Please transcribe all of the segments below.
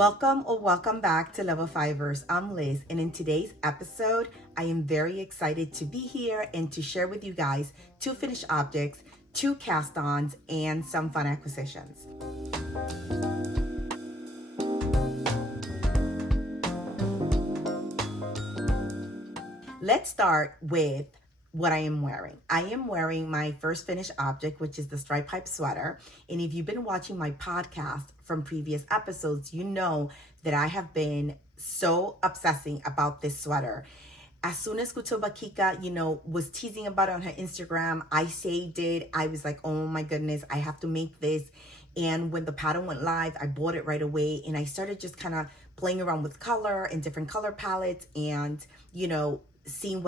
Welcome back to Level 5ers. I'm Liz, and in today's episode, I am very excited to be here and to share with you guys 2 finished objects, 2 cast-ons, and some fun acquisitions. Let's start with what I am wearing. I am wearing my first finished object, which is the stripe pipe sweater. And if you've been watching my podcast from previous episodes, you know that I have been so obsessing about this sweater. As soon as Kutovakika, was teasing about it on her Instagram, I saved it. I was like, oh my goodness, I have to make this. And when the pattern went live, I bought it right away. And I started just kind of playing around with color and different color palettes and, seeing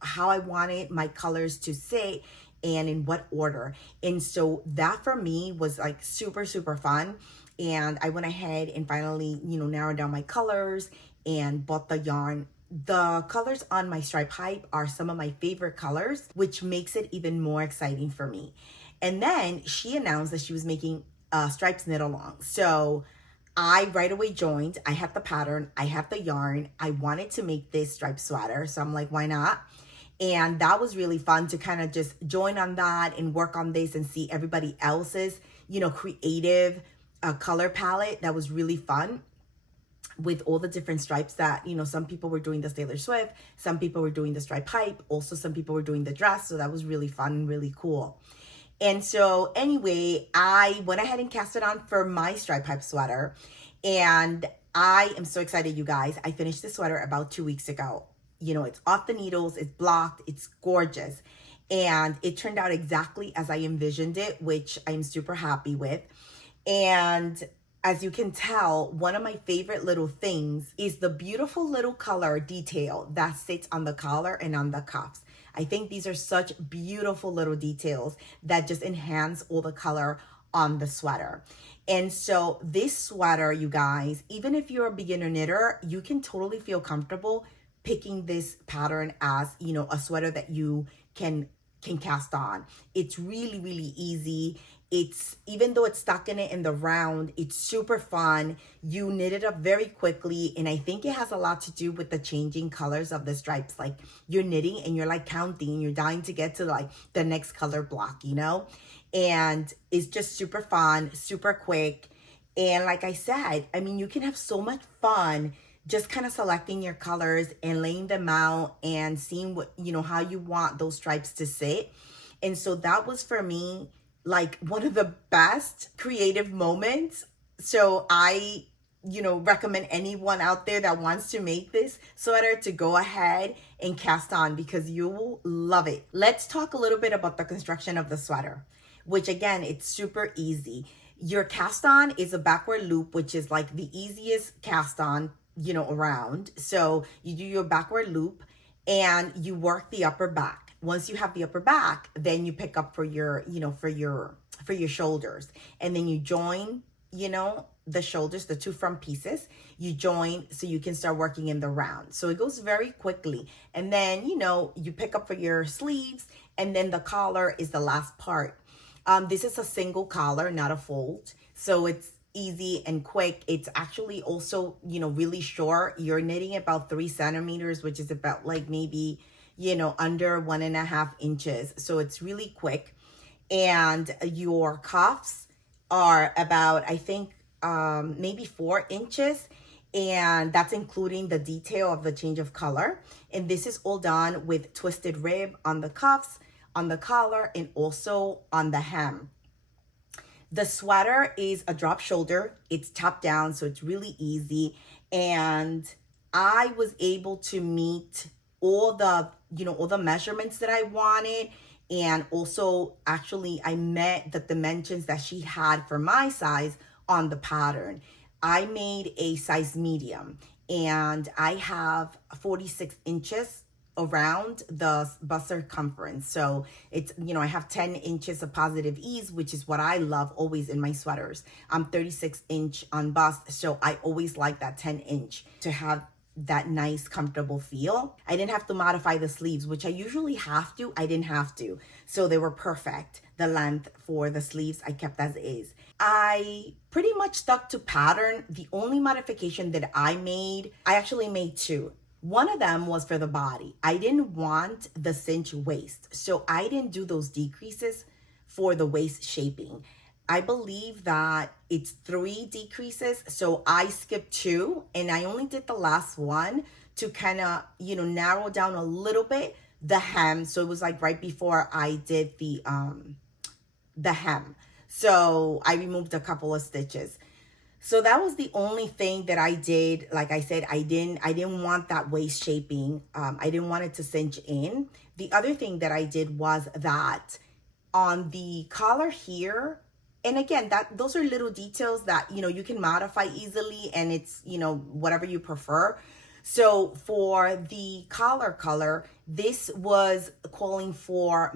how I wanted my colors to sit and in what order. And so that for me was like super, super fun. And I went ahead and finally, narrowed down my colors and bought the yarn. The colors on my stripe pipe are some of my favorite colors, which makes it even more exciting for me. And then she announced that she was making stripes knit along. So I right away joined. I had the pattern, I had the yarn. I wanted to make this striped sweater. So I'm like, why not? And that was really fun to kind of just join on that and work on this and see everybody else's, creative color palette. That was really fun with all the different stripes that, some people were doing the Taylor Swift, some people were doing the stripe pipe, also some people were doing the dress. So that was really fun and really cool. And so anyway, I went ahead and cast it on for my stripe pipe sweater. And I am so excited, you guys. I finished the sweater about 2 weeks ago. It's off the needles, it's blocked, it's gorgeous. And it turned out exactly as I envisioned it, which I'm super happy with. And as you can tell, one of my favorite little things is the beautiful little color detail that sits on the collar and on the cuffs. I think these are such beautiful little details that just enhance all the color on the sweater. And so this sweater, you guys, even if you're a beginner knitter, you can totally feel comfortable picking this pattern as, a sweater that you can cast on. It's really, really easy. It's, even though it's stuck in the round, it's super fun. You knit it up very quickly. And I think it has a lot to do with the changing colors of the stripes. Like you're knitting and you're like counting and you're dying to get to like the next color block, and it's just super fun, super quick. And like I said, you can have so much fun just kind of selecting your colors and laying them out and seeing what, how you want those stripes to sit. And so that was for me like one of the best creative moments. So I, recommend anyone out there that wants to make this sweater to go ahead and cast on because you will love it. Let's talk a little bit about the construction of the sweater, which again, it's super easy. Your cast on is a backward loop, which is like the easiest cast on, around. So you do your backward loop and you work the upper back. Once you have the upper back, then you pick up for your, for your shoulders. And then you join, the shoulders, the 2 front pieces, you join so you can start working in the round. So it goes very quickly. And then, you pick up for your sleeves and then the collar is the last part. This is a single collar, not a fold. So it's easy and quick. It's actually also, really short. You're knitting about 3 centimeters, which is about like maybe, under 1.5 inches. So it's really quick. And your cuffs are about, I think, maybe 4 inches. And that's including the detail of the change of color. And this is all done with twisted rib on the cuffs, on the collar, and also on the hem. The sweater is a drop shoulder. It's top down, so it's really easy. And I was able to meet all the, all the measurements that I wanted. And also, actually, I met the dimensions that she had for my size on the pattern. I made a size medium, and I have 46 inches around the bust circumference. So it's, I have 10 inches of positive ease, which is what I love always in my sweaters. I'm 36 inch on bust, so I always like that 10 inch to have that nice, comfortable feel. I didn't have to modify the sleeves, which I usually have to. I didn't have to. So they were perfect. the length for the sleeves I kept as is. I pretty much stuck to pattern. The only modification that I actually made two. One of them was for the body. I didn't want the cinch waist, so I didn't do those decreases for the waist shaping. I believe that it's 3 decreases, so I skipped 2, and I only did the last one to kind of, narrow down a little bit the hem. So it was like right before I did the hem. So I removed a couple of stitches. So that was the only thing that I did. Like I said, I didn't want that waist shaping. I didn't want it to cinch in. The other thing that I did was that on the collar here, and again, those are little details that, you can modify easily, and it's, whatever you prefer. So for the collar color, this was calling for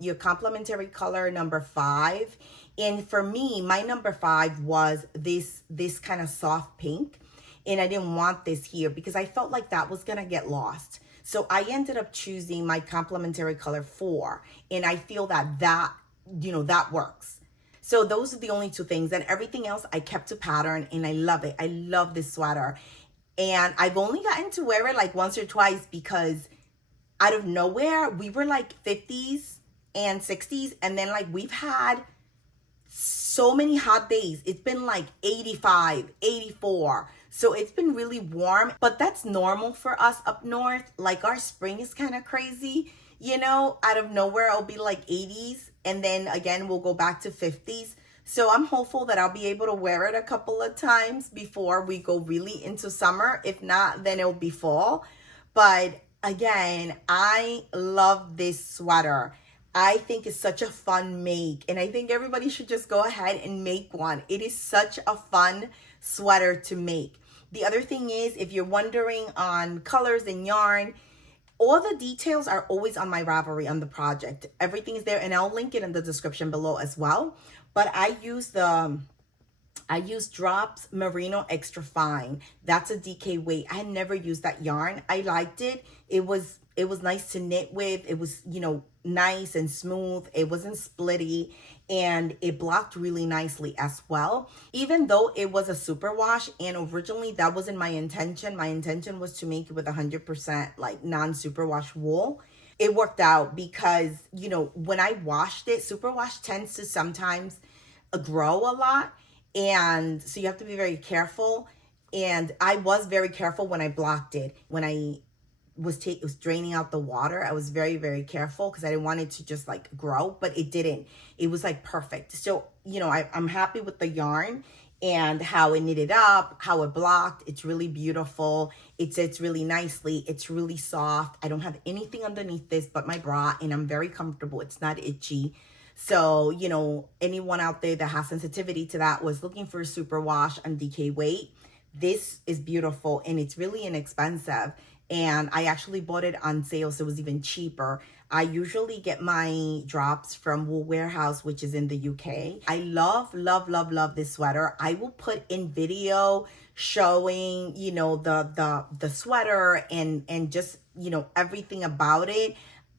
your complementary color number 5. And for me, my number 5 was this kind of soft pink. And I didn't want this here because I felt like that was going to get lost. So I ended up choosing my complementary color 4. And I feel that works. So those are the only 2 things. And everything else I kept to pattern, and I love it. I love this sweater. And I've only gotten to wear it like once or twice because out of nowhere, we were like 50s and 60s. And then like we've had so many hot days. It's been like 85, 84. So it's been really warm, but that's normal for us up north. Like our spring is kind of crazy, out of nowhere, it'll be like 80s. And then again, we'll go back to 50s. So I'm hopeful that I'll be able to wear it a couple of times before we go really into summer. If not, then it'll be fall. But again, I love this sweater. I think it's such a fun make, and I think everybody should just go ahead and make one. It is such a fun sweater to make. The other thing is, if you're wondering on colors and yarn, all the details are always on my Ravelry on the project. Everything is there, and I'll link it in the description below as well. But I use Drops Merino Extra Fine. That's a DK weight. I had never used that yarn. I liked it. It was nice to knit with. It was, nice and smooth. It wasn't splitty, and it blocked really nicely as well. Even though it was a superwash, and originally that wasn't my intention. My intention was to make it with 100% like non-superwash wool. It worked out because, when I washed it, superwash tends to sometimes grow a lot. And so you have to be very careful. And I was very careful when I blocked it. When I was draining out the water, I was very, very careful because I didn't want it to just like grow, but it didn't. It was like perfect. So, I'm happy with the yarn and how it knitted up, how it blocked. It's really beautiful. It sits really nicely. It's really soft. I don't have anything underneath this but my bra, and I'm very comfortable. It's not itchy. So, anyone out there that has sensitivity to that was looking for a superwash and DK weight, this is beautiful, and it's really inexpensive. And I actually bought it on sale, so it was even cheaper. I usually get my drops from Wool Warehouse, which is in the UK. I love, love, love, love this sweater. I will put in video showing, the sweater and just, everything about it.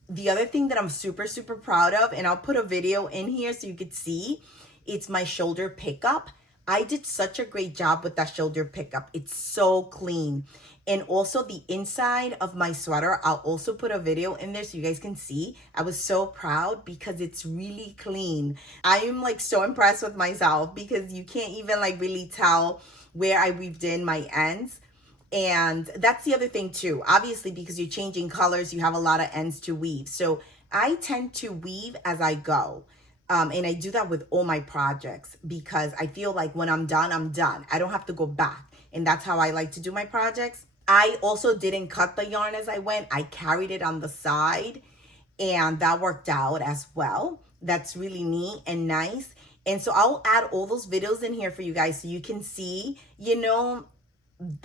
The other thing that I'm super, super proud of, and I'll put a video in here so you could see, it's my shoulder pickup. I did such a great job with that shoulder pickup. It's so clean. And also the inside of my sweater, I'll also put a video in there so you guys can see. I was so proud because it's really clean. I am like so impressed with myself because you can't even like really tell where I weaved in my ends. And that's the other thing too. Obviously, because you're changing colors, you have a lot of ends to weave. So I tend to weave as I go. And I do that with all my projects because I feel like when I'm done, I'm done. I don't have to go back. And that's how I like to do my projects. I also didn't cut the yarn as I went. I carried it on the side, and that worked out as well. That's really neat and nice. And so I'll add all those videos in here for you guys so you can see,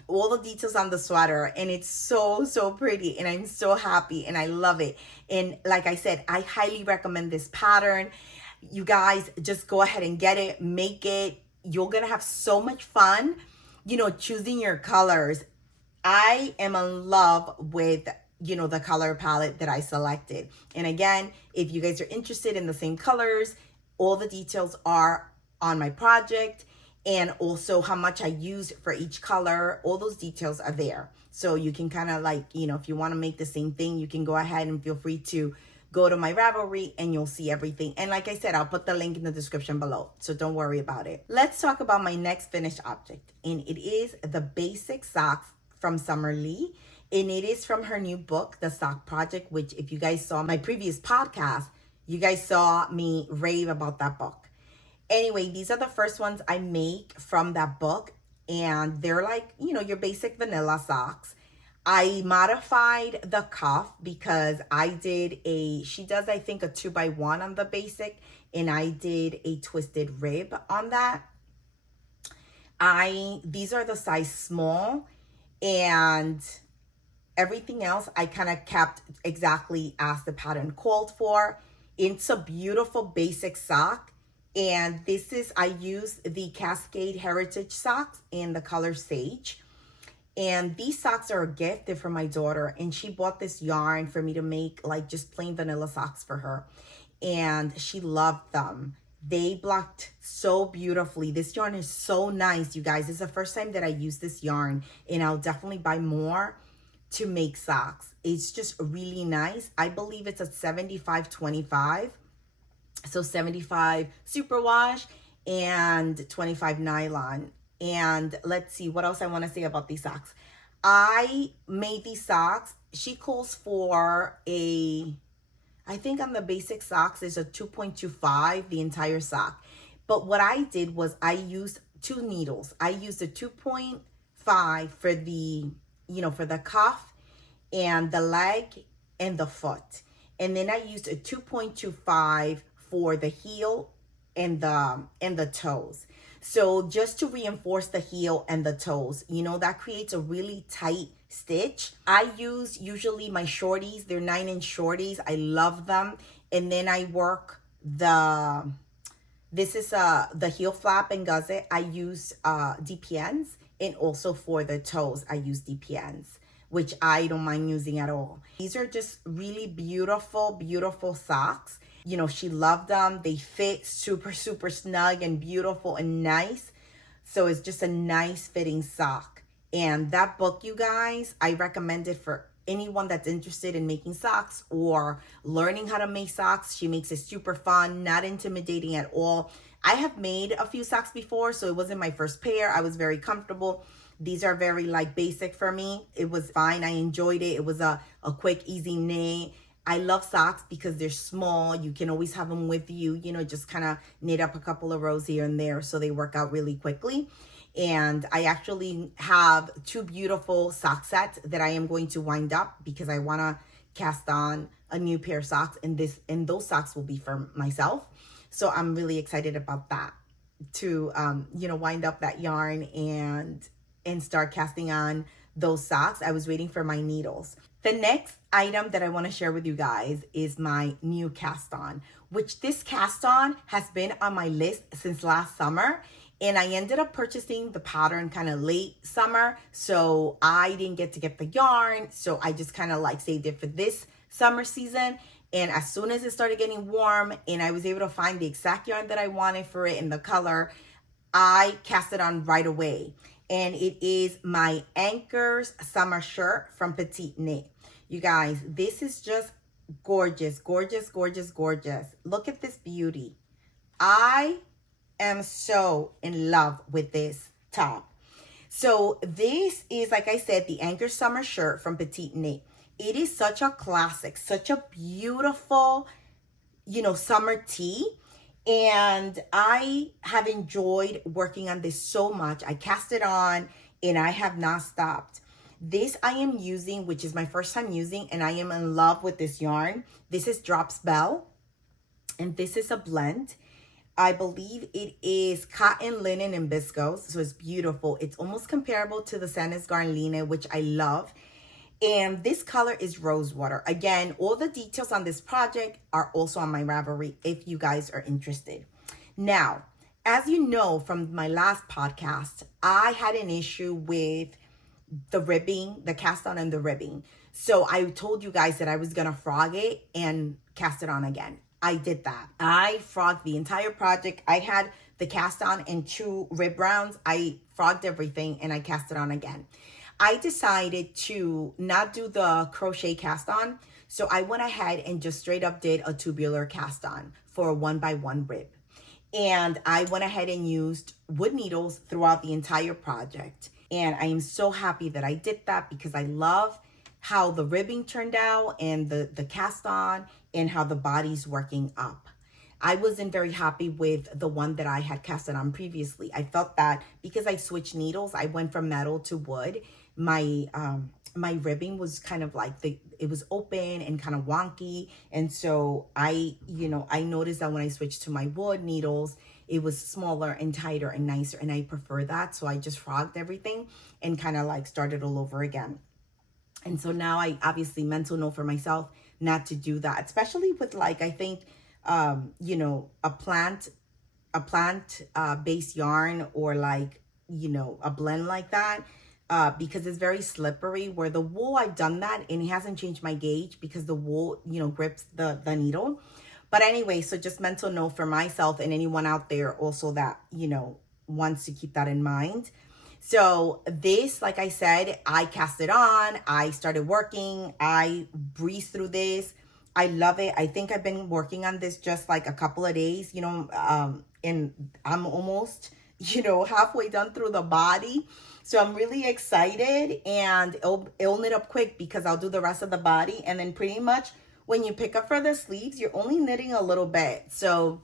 all the details on the sweater. And it's so, so pretty, and I'm so happy, and I love it. And like I said, I highly recommend this pattern. You guys just go ahead and get it, make it. You're gonna have so much fun, choosing your colors. I am in love with, the color palette that I selected. And again, if you guys are interested in the same colors, all the details are on my project, and also how much I used for each color. All those details are there. So you can kind of like, if you want to make the same thing, you can go ahead and feel free to go to my Ravelry and you'll see everything. And like I said, I'll put the link in the description below, so don't worry about it. Let's talk about my next finished object, and it is the basic socks from Summer Lee. And it is from her new book, The Sock Project, which if you guys saw my previous podcast, you guys saw me rave about that book. Anyway, these are the first ones I make from that book, and they're like, your basic vanilla socks. I modified the cuff because she does, I think, a 2x1 on the basic, and I did a twisted rib on that. These are the size small, and everything else I kind of kept exactly as the pattern called for. It's a beautiful basic sock. And I use the Cascade Heritage socks in the color Sage. And these socks are a gift from my daughter. And she bought this yarn for me to make like just plain vanilla socks for her. And she loved them. They blocked so beautifully. This yarn is so nice, you guys. It's the first time that I use this yarn. And I'll definitely buy more to make socks. It's just really nice. I believe it's a 75-25. So 75 superwash and 25 nylon. And let's see what else I want to say about these socks. I made these socks. She calls for I think on the basic socks is a 2.25, the entire sock. But what I did was I used 2 needles. I used a 2.5 for the, for the cuff and the leg and the foot. And then I used a 2.25 for the heel and the toes. So just to reinforce the heel and the toes, that creates a really tight stitch. I use usually my shorties. They're 9-inch shorties. I love them. And then I work this is the heel flap and gusset. I use DPNs, and also for the toes, I use DPNs, which I don't mind using at all. These are just really beautiful, beautiful socks. She loved them. They fit super, super snug and beautiful and nice. So it's just a nice fitting sock. And that book, you guys, I recommend it for anyone that's interested in making socks or learning how to make socks. She makes it super fun, not intimidating at all. I have made a few socks before, so it wasn't my first pair. I was very comfortable. These are very basic for me. It was fine. I enjoyed it. It was a quick, easy knit. I love socks because they're small. You can always have them with you, just kind of knit up a couple of rows here and there, so they work out really quickly. And I actually have 2 beautiful sock sets that I am going to wind up because I want to cast on a new pair of socks, and those socks will be for myself. So I'm really excited about that, to wind up that yarn and start casting on those socks. I was waiting for my needles. The next item that I want to share with you guys is my new cast on, which this cast on has been on my list since last summer. And I ended up purchasing the pattern kind of late summer. So I didn't get to get the yarn. So I just kind of saved it for this summer season. And as soon as it started getting warm and I was able to find the exact yarn that I wanted for it in the color, I cast it on right away. And it is my Anker's summer shirt from PetiteKnit. You guys, this is just gorgeous, gorgeous, gorgeous, gorgeous. Look at this beauty. I am so in love with this top. So this is, like I said, the Anker summer shirt from PetiteKnit. It is such a classic, such a beautiful, summer tee. And I have enjoyed working on this so much. I cast it on and I have not stopped. This I am using, which is my first time using, and I am in love with this yarn. This is Drops Bell, and this is a blend. I believe it is cotton, linen, and viscose, so it's beautiful. It's almost comparable to the Sanis Garnline, which I love. And this color is Rosewater. Again, all the details on this project are also on my Ravelry if you guys are interested. Now, as you know from my last podcast, I had an issue with the ribbing, the cast on and the ribbing. So I told you guys that I was gonna frog it and cast it on again. I did that. I frogged the entire project. I had the cast on in 2 rib rounds. I frogged everything and I cast it on again. I decided to not do the crochet cast on. So I went ahead and just straight up did a tubular cast on for a 1x1 rib. And I went ahead and used wood needles throughout the entire project. And I am so happy that I did that because I love how the ribbing turned out and the cast on and how the body's working up. I wasn't very happy with the one that I had casted on previously. I felt that because I switched needles, I went from metal to wood. My ribbing was kind of like it was open and kind of wonky. And so I noticed that when I switched to my wood needles, it was smaller and tighter and nicer. And I prefer that. So I just frogged everything and kind of like started all over again. And so now I obviously mental note for myself not to do that, especially with like, I think, a plant based yarn or like, a blend like that. Because it's very slippery. Where the wool, I've done that and it hasn't changed my gauge because the wool, grips the needle. But anyway, so just mental note for myself and anyone out there also that, wants to keep that in mind. So this, like I said, I cast it on, I started working, I breezed through this. I love it. I think I've been working on this just like a couple of days, and I'm almost, halfway done through the body. So I'm really excited, and it'll knit up quick because I'll do the rest of the body. And then pretty much when you pick up for the sleeves, you're only knitting a little bit. So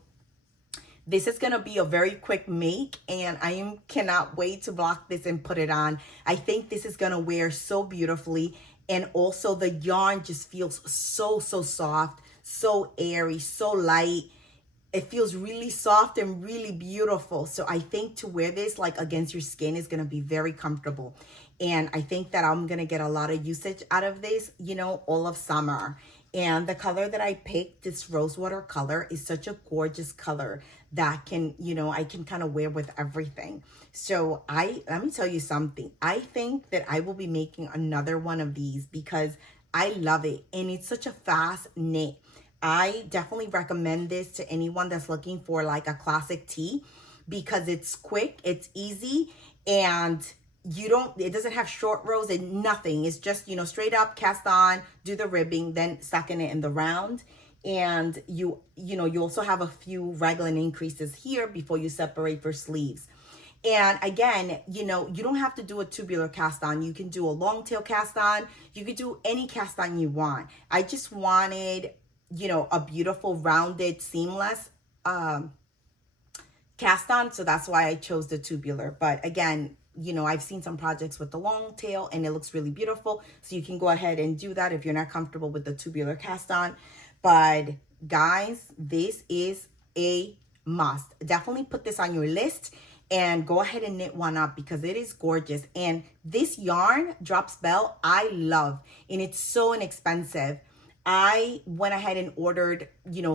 this is going to be a very quick make, and I cannot wait to block this and put it on. I think this is going to wear so beautifully. And also the yarn just feels so soft, so airy, so light. It feels really soft and really beautiful. So I think to wear this like against your skin is going to be very comfortable. And I think that I'm going to get a lot of usage out of this, all of summer. And the color that I picked, this rosewater color, is such a gorgeous color that can, I can kind of wear with everything. So let me tell you something. I think that I will be making another one of these because I love it. And it's such a fast knit. I definitely recommend this to anyone that's looking for like a classic tee because it's quick, it's easy, and it doesn't have short rows and nothing. It's just, straight up cast on, do the ribbing, then second it in the round. And you also have a few raglan increases here before you separate for sleeves. And again, you don't have to do a tubular cast on. You can do a long tail cast on. You could do any cast on you want. I just wanted, a beautiful rounded seamless cast on. So that's why I chose the tubular. But again, I've seen some projects with the long tail and it looks really beautiful. So you can go ahead and do that if you're not comfortable with the tubular cast on. But guys, this is a must. Definitely put this on your list and go ahead and knit one up because it is gorgeous. And this yarn, Drop Spell, I love. And it's so inexpensive. I went ahead and ordered,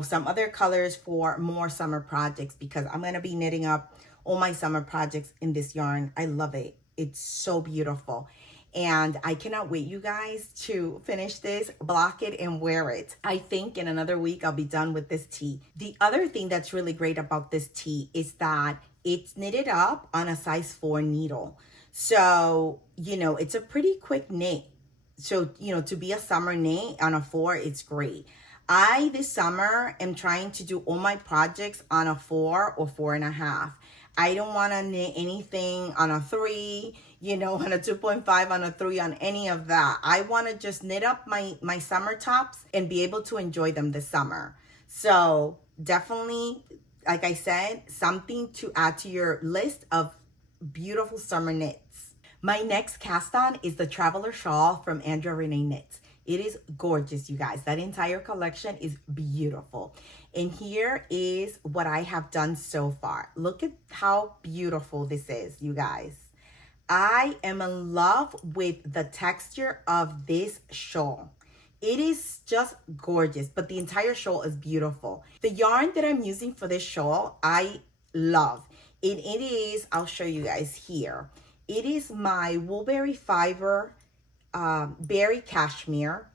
some other colors for more summer projects because I'm going to be knitting up all my summer projects in this yarn. I love it. It's so beautiful. And I cannot wait, you guys, to finish this, block it, and wear it. I think in another week, I'll be done with this tee. The other thing that's really great about this tee is that it's knitted up on a size 4 needle. So, it's a pretty quick knit. So, to be a summer knit on a 4, it's great. I, this summer, am trying to do all my projects on a 4 or 4.5. I don't want to knit anything on a 3, on a 2.5, on a 3, on any of that. I want to just knit up my summer tops and be able to enjoy them this summer. So definitely, like I said, something to add to your list of beautiful summer knits. My next cast on is the Traveler Shawl from Andrea Renee Knits. It is gorgeous, you guys. That entire collection is beautiful. And here is what I have done so far. Look at how beautiful this is, you guys. I am in love with the texture of this shawl. It is just gorgeous, but the entire shawl is beautiful. The yarn that I'm using for this shawl, I love. And it is, I'll show you guys here. It is my Woolberry Fiber berry cashmere,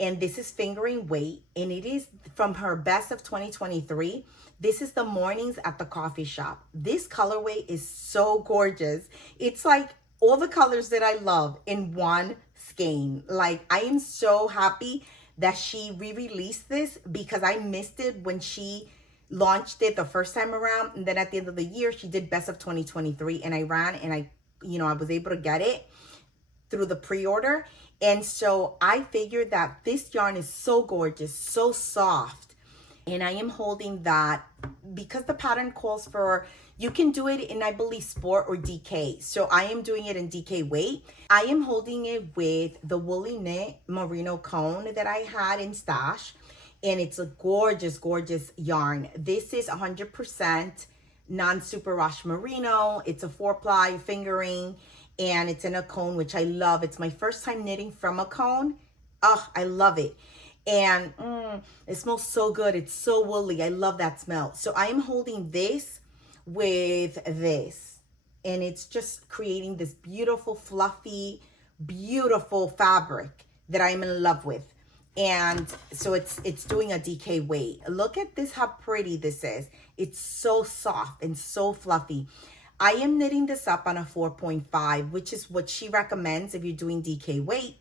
and this is fingering weight, and it is from her best of 2023. This is the Mornings at the Coffee Shop. This colorway is so gorgeous. It's like all the colors that I love in one skein. Like, I am so happy that she re-released this because I missed it when she launched it the first time around. And then at the end of the year, she did best of 2023, and I ran and I was able to get it through the pre-order. And so I figured that this yarn is so gorgeous, so soft. And I am holding that because the pattern calls for, you can do it in, I believe, sport or DK. So I am doing it in DK weight. I am holding it with the Woolly Knit Merino cone that I had in stash. And it's a gorgeous, gorgeous yarn. This is 100% non-super wash merino. It's a 4-ply fingering, and it's in a cone, which I love. It's my first time knitting from a cone. Oh, I love it. And it smells so good. It's so woolly. I love that smell. So I am holding this with this, and it's just creating this beautiful, fluffy, beautiful fabric that I'm in love with. And so it's doing a DK weight. Look at this, how pretty this is. It's so soft and so fluffy. I am knitting this up on a 4.5, which is what she recommends if you're doing DK weight.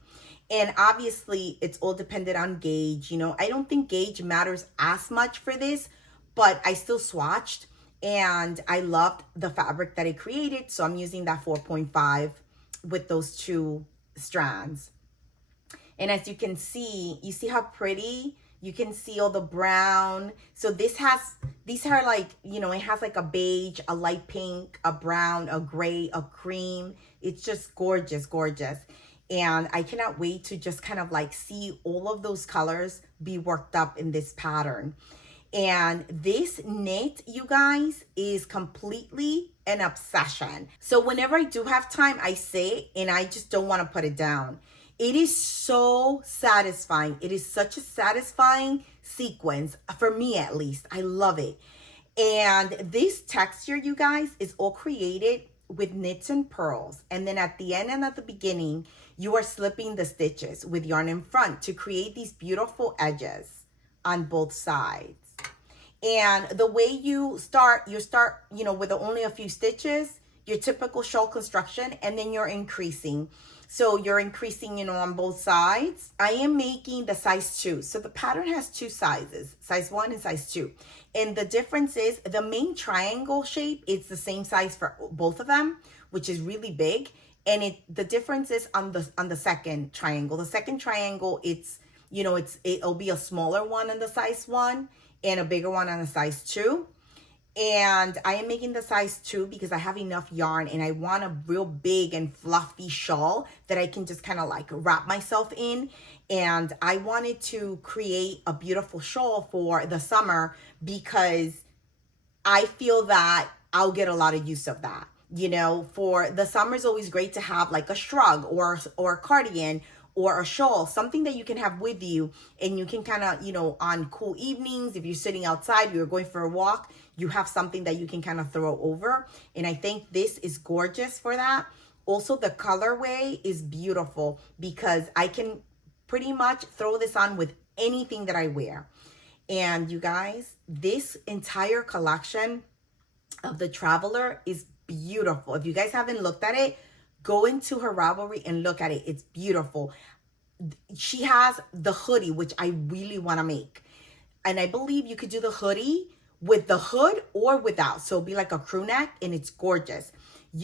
And obviously, it's all dependent on gauge. I don't think gauge matters as much for this, but I still swatched, and I loved the fabric that it created. So I'm using that 4.5 with those two strands. And as you can see, you see how pretty? You can see all the brown. So these are like, it has like a beige, a light pink, a brown, a gray, a cream. It's just gorgeous, gorgeous. And I cannot wait to just kind of like see all of those colors be worked up in this pattern. And this knit, you guys, is completely an obsession. So whenever I do have time, I sit and I just don't want to put it down. It is so satisfying. It is such a satisfying sequence, for me at least. I love it. And this texture, you guys, is all created with knits and pearls. And then at the end and at the beginning, you are slipping the stitches with yarn in front to create these beautiful edges on both sides. And the way you start, with only a few stitches, your typical shawl construction, and then you're increasing. So you're increasing, on both sides. I am making the size 2. So the pattern has 2 sizes, size 1 and size 2. And the difference is the main triangle shape is the same size for both of them, which is really big. And the difference is on the second triangle. The second triangle, it'll be a smaller one on the size 1 and a bigger one on the size 2. And I am making the size 2 because I have enough yarn and I want a real big and fluffy shawl that I can just kind of like wrap myself in. And I wanted to create a beautiful shawl for the summer because I feel that I'll get a lot of use of that. For the summer is always great to have like a shrug or a cardigan or a shawl, something that you can have with you, and you can kind of, on cool evenings, if you're sitting outside, you're going for a walk, you have something that you can kind of throw over. And I think this is gorgeous for that. Also, the colorway is beautiful because I can pretty much throw this on with anything that I wear. And you guys, this entire collection of the Traveler is beautiful. If you guys haven't looked at it, go into her Ravelry and look at it. It's beautiful. She has the hoodie, which I really want to make. And I believe you could do the hoodie with the hood or without. So it'll be like a crew neck, and it's gorgeous.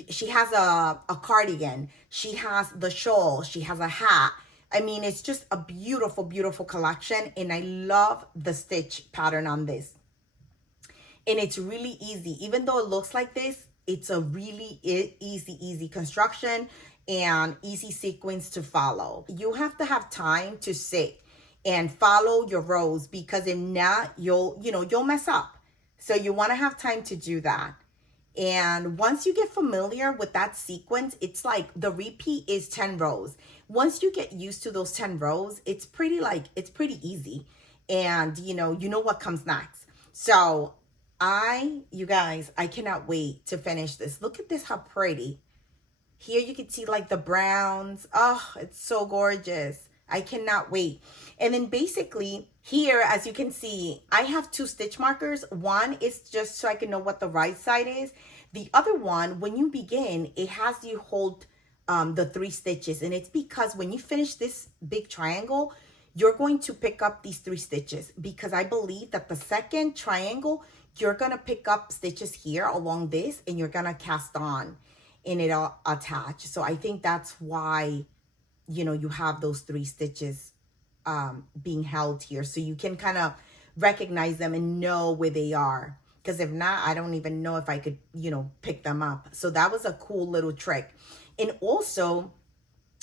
She has a cardigan. She has the shawl. She has a hat. I mean, it's just a beautiful, beautiful collection. And I love the stitch pattern on this. And it's really easy. Even though it looks like this, it's a really easy construction and easy sequence to follow. You have to have time to sit and follow your rows because if not, you'll mess up. So you want to have time to do that. And once you get familiar with that sequence, it's like the repeat is 10 rows. Once you get used to those 10 rows, it's pretty easy. And you know what comes next. So you guys, I cannot wait to finish this. Look at this, how pretty. Here you can see like the browns. Oh, it's so gorgeous. I cannot wait. And then basically here, as you can see, I have 2 stitch markers. One is just so I can know what the right side is. The other one, when you begin, it has you hold the 3 stitches. And it's because when you finish this big triangle, you're going to pick up these 3 stitches, because I believe that the second triangle, you're going to pick up stitches here along this, and you're going to cast on and it'll attach. So I think that's why, you know, you have those 3 stitches being held here, so you can kind of recognize them and know where they are. Because if not, I don't even know if I could, you know, pick them up. So that was a cool little trick. And also,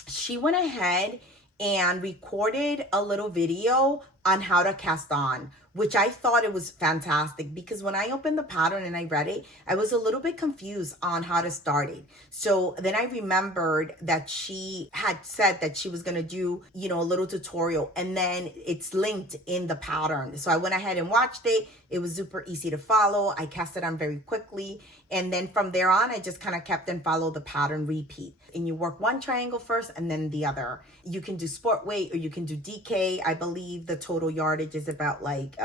she went ahead and recorded a little video on how to cast on, which I thought it was fantastic, because when I opened the pattern and I read it, I was a little bit confused on how to start it. So then I remembered that she had said that she was going to do, you know, a little tutorial, and then it's linked in the pattern. So I went ahead and watched it. It was super easy to follow. I cast it on very quickly. And then from there on, I just kind of kept and followed the pattern repeat. And you work one triangle first and then the other. You can do sport weight or you can do DK. I believe the total yardage is about like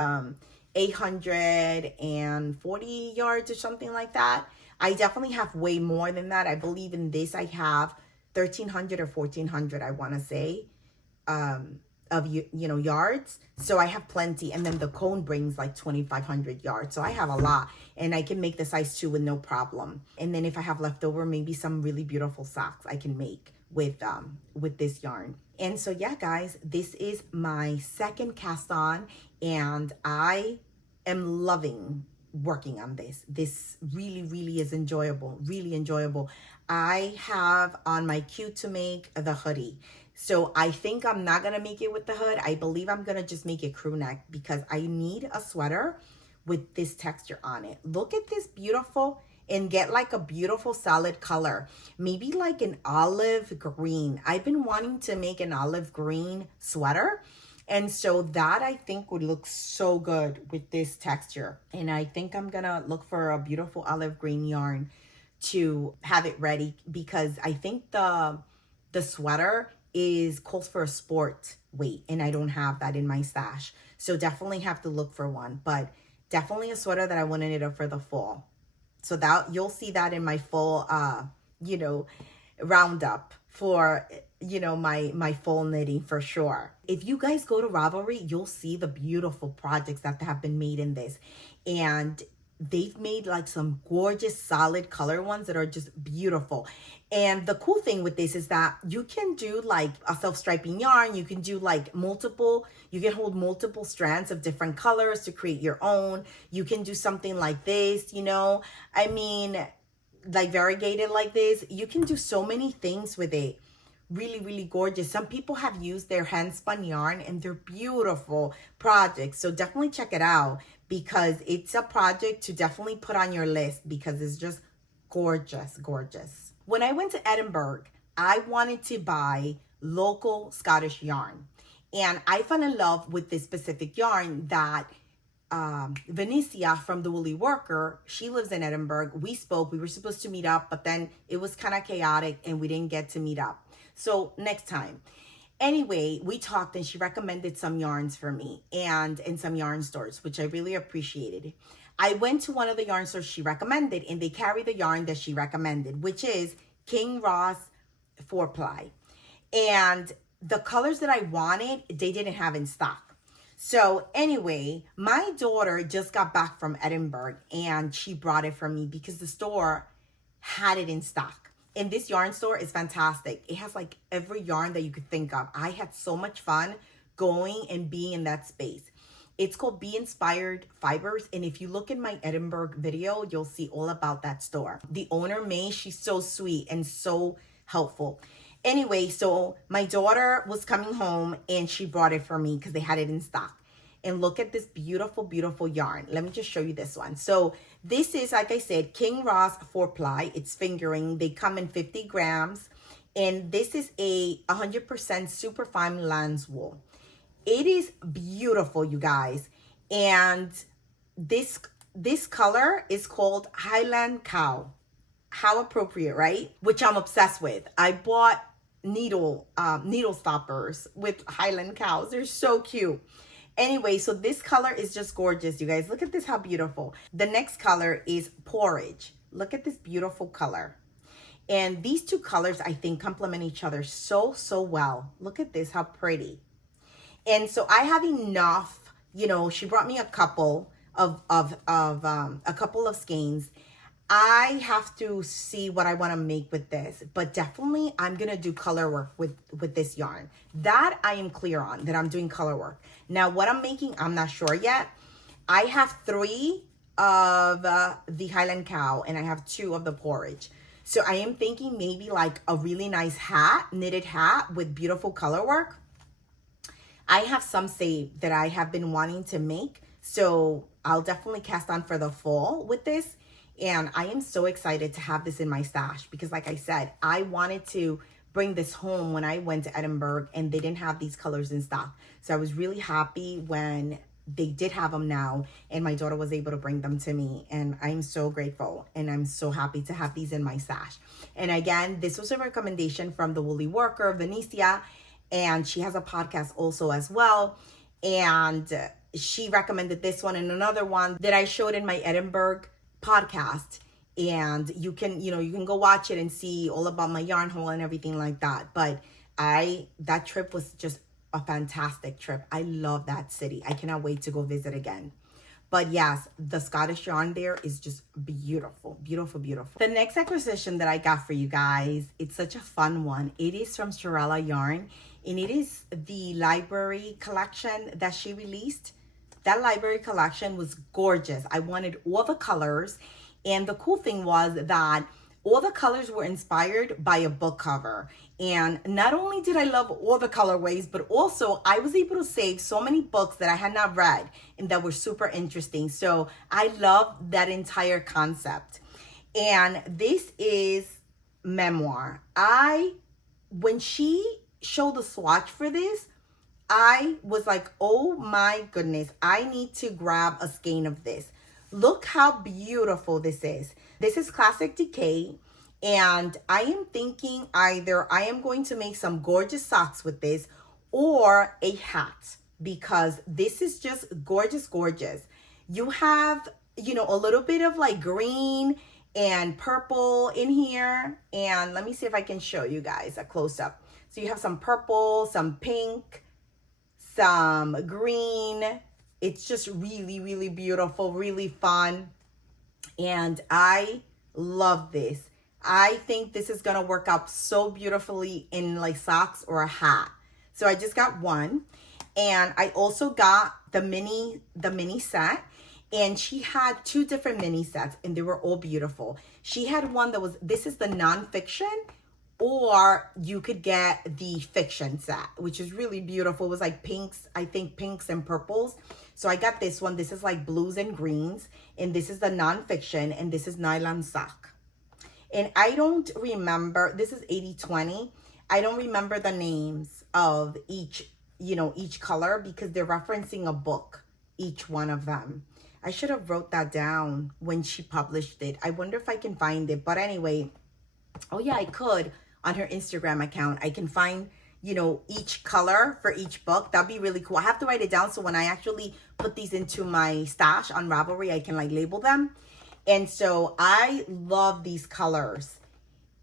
840 yards or something like that. I definitely have way more than that. I believe in this I have 1,300 or 1,400, I want to say, of you know, yards. So I have plenty. And then the cone brings like 2,500 yards. So I have a lot, and I can make the size 2 with no problem. And then if I have leftover, maybe some really beautiful socks I can make with this yarn. And so yeah, guys, this is my second cast on, and I am loving working on this. This really is enjoyable, really enjoyable. I have on my queue to make the hoodie. So I think I'm not gonna make it with the hood. I believe I'm gonna just make it crew neck, because I need a sweater with this texture on it. Look at this beautiful, and get like a beautiful solid color, maybe like an olive green. I've been wanting to make an olive green sweater, and so that I think would look so good with this texture. And I think I'm gonna look for a beautiful olive green yarn to have it ready, because I think the sweater calls for a sport weight, and I don't have that in my stash. So definitely have to look for one, but definitely a sweater that I want to knit up for the fall. So that you'll see that in my full, you know, roundup for, you know, my fall knitting for sure. If you guys go to Ravelry, you'll see the beautiful projects that have been made in this. And they've made like some gorgeous solid color ones that are just beautiful. And the cool thing with this is that you can do like a self-striping yarn. You can do like you can hold multiple strands of different colors to create your own. You can do something like this, you know, I mean, like variegated like this. You can do so many things with it. Really gorgeous. Some people have used their hand spun yarn, and they're beautiful projects. So definitely check it out, because it's a project to definitely put on your list, because it's just gorgeous. When I went to Edinburgh, I wanted to buy local Scottish yarn, and I fell in love with this specific yarn that Vanissia from The Woolly Worker, she lives in Edinburgh. We were supposed to meet up, but then it was kind of chaotic and we didn't get to meet up. So next time. Anyway, we talked and she recommended some yarns for me and in some yarn stores, which I really appreciated. I went to one of the yarn stores she recommended, and they carry the yarn that she recommended, which is Kinross 4-ply. And the colors that I wanted, they didn't have in stock. So anyway, my daughter just got back from Edinburgh and she brought it for me because the store had it in stock. And this yarn store is fantastic. It has like every yarn that you could think of. I had so much fun going and being in that space. It's called Be Inspired Fibers. And if you look in my Edinburgh video, you'll see all about that store. The owner, May, she's so sweet and so helpful. Anyway, so my daughter was coming home and she brought it for me because they had it in stock. And look at this beautiful yarn. Let me just show you this one. So this is, like I said, Kinross 4-ply. It's fingering. They come in 50 grams. And this is a 100% superfine lamb's wool. It is beautiful, you guys. And this color is called Highland Cow. How appropriate, right? Which I'm obsessed with. I bought needle stoppers with Highland cows. They're so cute. Anyway, so this color is just gorgeous, you guys. Look at this, how beautiful. The next color is porridge. Look at this beautiful color. And these two colors, I think, complement each other so, so well. Look at this, how pretty. And so I have enough, you know, she brought me a couple of skeins. I have to see what I want to make with this, but definitely I'm going to do color work with this yarn. That I am clear on, that I'm doing color work. Now, what I'm making, I'm not sure yet. I have 3 of the Highland cow and I have 2 of the porridge. So I am thinking maybe like a really nice hat, knitted hat with beautiful color work. I have some saved that I have been wanting to make. So I'll definitely cast on for the fall with this. And I am so excited to have this in my stash because like I said, I wanted to bring this home when I went to Edinburgh and they didn't have these colors in stock. So I was really happy when they did have them now and my daughter was able to bring them to me. And I'm so grateful and I'm so happy to have these in my stash. And again, this was a recommendation from the Woolly Worker, Vanissia, and she has a podcast also as well. And she recommended this one and another one that I showed in my Edinburgh podcast, and you can go watch it and see all about my yarn haul and everything like that. But that trip was just a fantastic trip. I love that city. I cannot wait to go visit again. But yes, the Scottish yarn there is just beautiful, beautiful, beautiful. The next acquisition that I got for you guys, it's such a fun one. It is from Sewrella Yarn, and it is the library collection that she released. That library collection was gorgeous. I wanted all the colors. And the cool thing was that all the colors were inspired by a book cover. And not only did I love all the colorways, but also I was able to save so many books that I had not read and that were super interesting. So I love that entire concept. And this is memoir. When she showed the swatch for this, I was like, oh my goodness, I need to grab a skein of this. Look how beautiful this is. This is Classic Decay. And I am thinking either I am going to make some gorgeous socks with this or a hat, because this is just gorgeous, gorgeous. You have, a little bit of like green and purple in here. And let me see if I can show you guys a close up. So you have some purple, some pink, some green. It's just really, really beautiful, really fun. And I love this. I think this is going to work out so beautifully in like socks or a hat. So I just got one. And I also got the mini set. And she had 2 different mini sets and they were all beautiful. She had one that was, this is the nonfiction, or you could get the fiction set, which is really beautiful. It was like pinks, I think pinks and purples. So I got this one. This is like blues and greens. And this is the nonfiction. And this is nylon sock. And I don't remember, this is 80/20. I don't remember the names of each color because they're referencing a book, each one of them. I should have wrote that down when she published it. I wonder if I can find it. But anyway, oh yeah, I could on her Instagram account. I can find, each color for each book. That'd be really cool. I have to write it down so when I actually put these into my stash on Ravelry, I can like label them. And so I love these colors.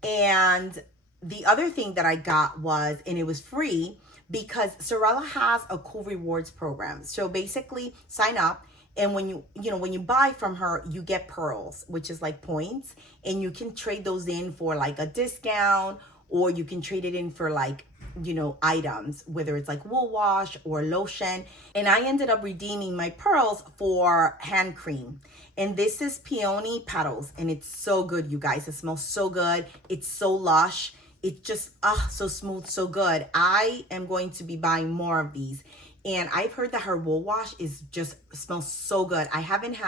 And the other thing that I got was, and it was free because Sewrella has a cool rewards program. So basically sign up, and when you buy from her, you get pearls, which is like points, and you can trade those in for like a discount, or you can trade it in for like, items, whether it's like wool wash or lotion. And I ended up redeeming my pearls for hand cream. And this is Peony Petals, and it's so good, you guys. It smells so good. It's so lush. It's just, so smooth, so good. I am going to be buying more of these. And I've heard that her wool wash smells so good. I haven't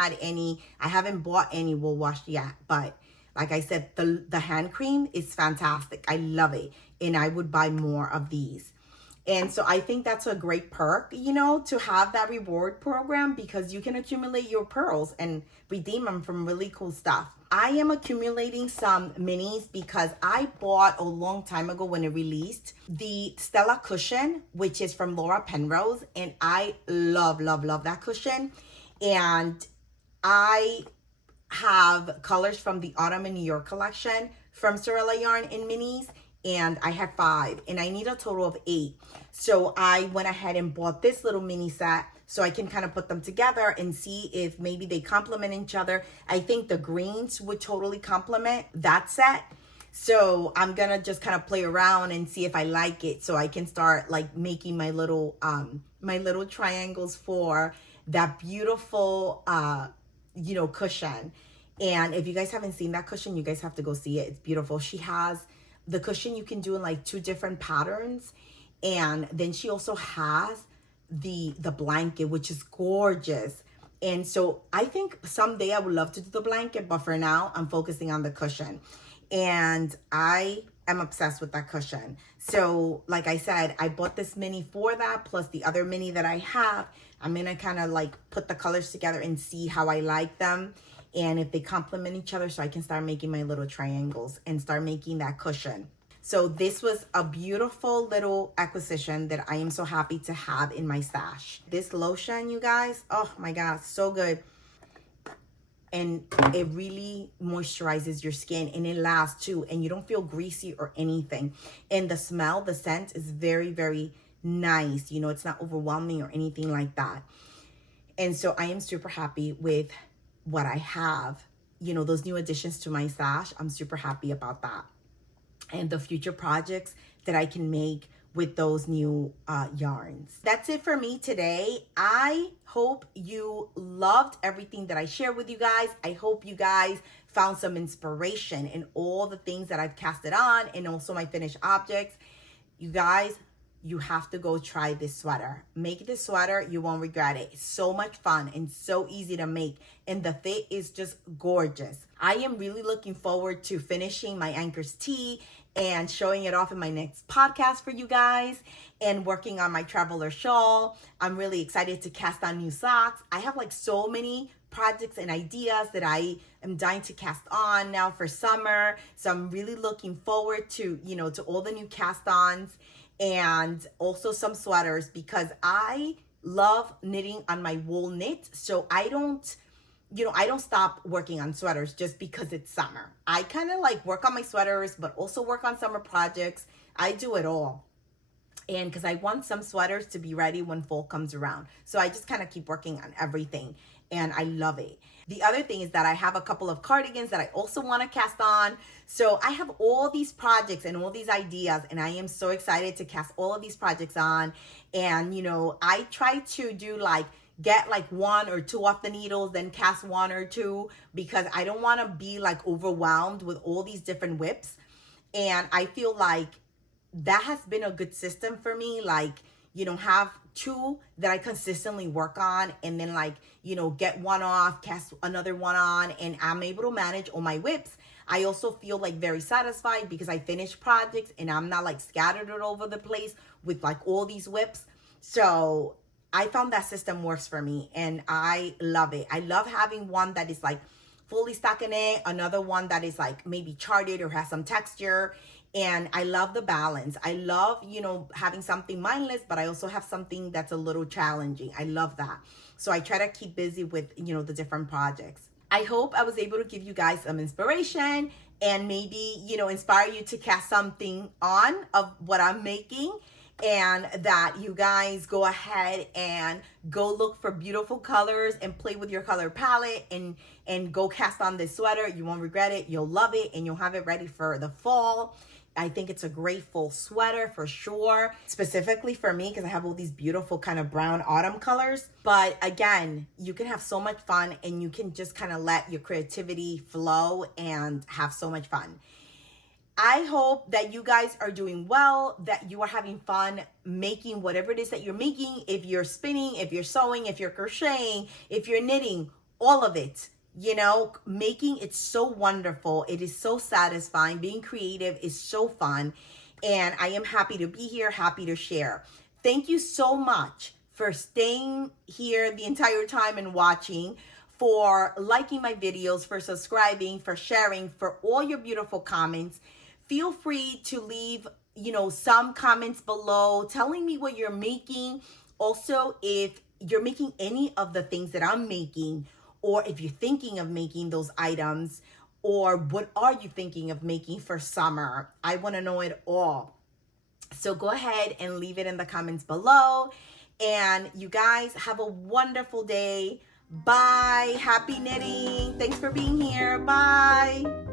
bought any wool wash yet, but like I said, the hand cream is fantastic. I love it. And I would buy more of these. And so I think that's a great perk, to have that reward program, because you can accumulate your pearls and redeem them from really cool stuff. I am accumulating some minis because I bought a long time ago when it released the Stella cushion, which is from Laura Penrose, and I love, love, love that cushion. And I have colors from the Autumn in New York collection from Sewrella Yarn in minis, and I had 5 and I need a total of 8. So I went ahead and bought this little mini set so I can kind of put them together and see if maybe they complement each other. I think the greens would totally complement that set. So I'm gonna just kind of play around and see if I like it, so I can start like making my little triangles for that beautiful cushion. And if you guys haven't seen that cushion, you guys have to go see it. It's beautiful. She has the cushion you can do in like 2 different patterns, and then she also has the blanket, which is gorgeous. And so I think someday I would love to do the blanket, but for now I'm focusing on the cushion, and I am obsessed with that cushion. So like I said, I bought this mini for that, plus the other mini that I have. I'm gonna kind of like put the colors together and see how I like them and if they complement each other, so I can start making my little triangles and start making that cushion. So this was a beautiful little acquisition that I am so happy to have in my stash. This lotion, you guys, oh my God, so good. And it really moisturizes your skin, and it lasts too, and you don't feel greasy or anything. And the smell, the scent is very, very nice. You know, it's not overwhelming or anything like that. And so I am super happy with what I have. You know, those new additions to my stash, I'm super happy about that. And the future projects that I can make with those new yarns. That's it for me today. I hope you loved everything that I shared with you guys. I hope you guys found some inspiration in all the things that I've casted on, and also my finished objects. You guys, you have to go try this sweater. Make this sweater, you won't regret it. It's so much fun and so easy to make, and the fit is just gorgeous. I am really looking forward to finishing my Anker's tee and showing it off in my next podcast for you guys, and working on my Traveler Shawl. I'm really excited to cast on new socks. I have like so many projects and ideas that I am dying to cast on now for summer. So I'm really looking forward to, you know, to all the new cast-ons, and also some sweaters, because I love knitting on my wool knit. So I don't stop working on sweaters just because it's summer. I kind of like work on my sweaters, but also work on summer projects. I do it all. And because I want some sweaters to be ready when fall comes around. So I just kind of keep working on everything, and I love it. The other thing is that I have a couple of cardigans that I also want to cast on. So I have all these projects and all these ideas, and I am so excited to cast all of these projects on. And, you know, I try to do like, get like 1 or 2 off the needles, then cast 1 or 2, because I don't want to be like overwhelmed with all these different whips. And I feel like that has been a good system for me. Like, you know, have 2 that I consistently work on, and then like, you know, get 1 off, cast another 1 on, and I'm able to manage all my whips. I also feel like very satisfied because I finish projects and I'm not like scattered all over the place with like all these whips. So I found that system works for me, and I love it. I love having one that is like fully stockinette, another one that is like maybe charted or has some texture. And I love the balance. I love, you know, having something mindless, but I also have something that's a little challenging. I love that. So I try to keep busy with, you know, the different projects. I hope I was able to give you guys some inspiration and maybe, you know, inspire you to cast something on of what I'm making, and that you guys go ahead and go look for beautiful colors and play with your color palette and go cast on this sweater. You won't regret it. You'll love it, and you'll have it ready for the fall. I think it's a great fall sweater for sure, specifically for me because I have all these beautiful kind of brown autumn colors. But again, you can have so much fun, and you can just kind of let your creativity flow and have so much fun. I hope that you guys are doing well, that you are having fun making whatever it is that you're making. If you're spinning, if you're sewing, if you're crocheting, if you're knitting, all of it. You know, making, it's so wonderful. It is so satisfying. Being creative is so fun. And I am happy to be here, happy to share. Thank you so much for staying here the entire time and watching, for liking my videos, for subscribing, for sharing, for all your beautiful comments. Feel free to leave, some comments below telling me what you're making. Also, if you're making any of the things that I'm making, or if you're thinking of making those items, or what are you thinking of making for summer? I want to know it all. So go ahead and leave it in the comments below. And you guys have a wonderful day. Bye. Happy knitting. Thanks for being here. Bye.